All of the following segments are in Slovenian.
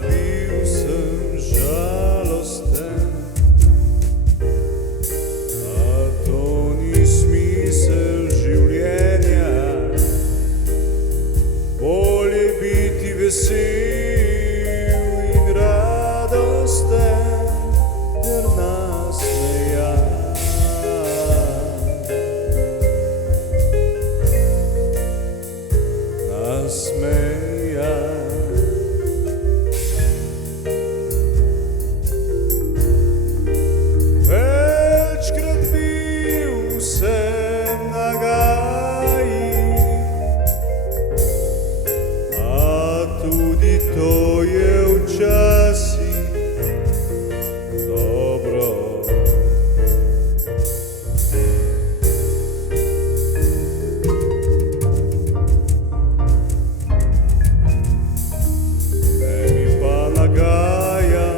Bil sem žalosten, a to ni smisel življenja. Bolje biti vesel in radosten ter nasmejan. To je včasih dobro. Ne mi pa nagaja,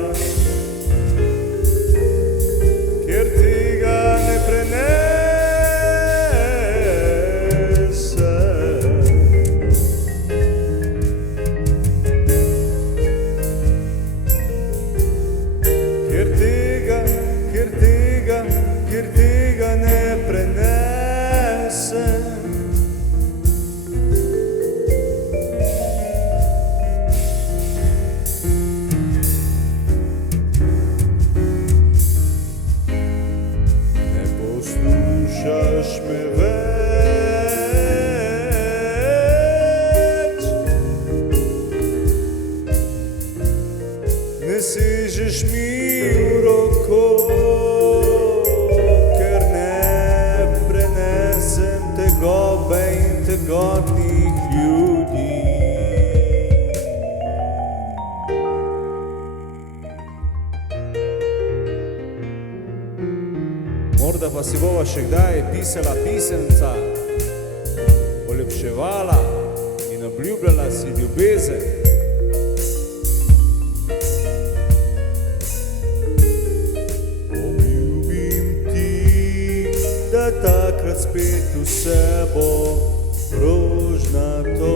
ker tega ne Ker tega ne prenesem. Ne poslušaš me več, ne sežeš mi v roko, in tegotnih ljudi. Morda pa si bova še kdaj pisala pisemca, polepševala in obljubljala si ljubezen. Da takrat spet vse bo rožnato.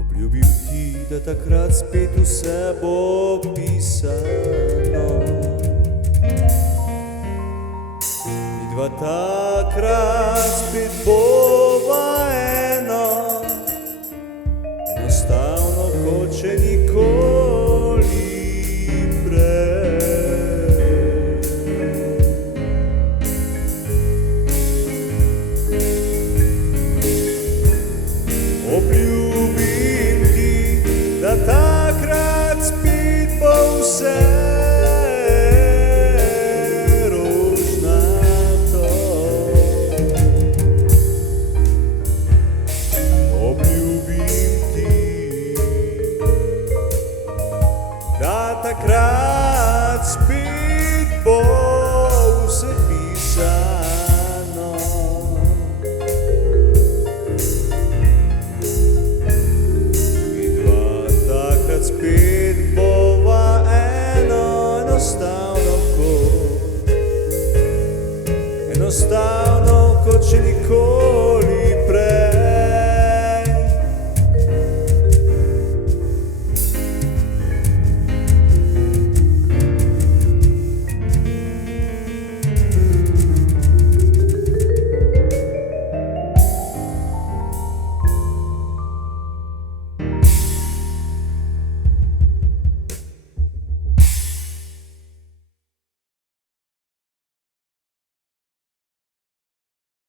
Obljubim ti, da takrat spet vse bo pisano. Midva takrat spet bova eno, enostavno kot še nikoli prej. Obljubim ti, da takrat spet bo vse rožnato. Obljubim ti, da takrat spet bo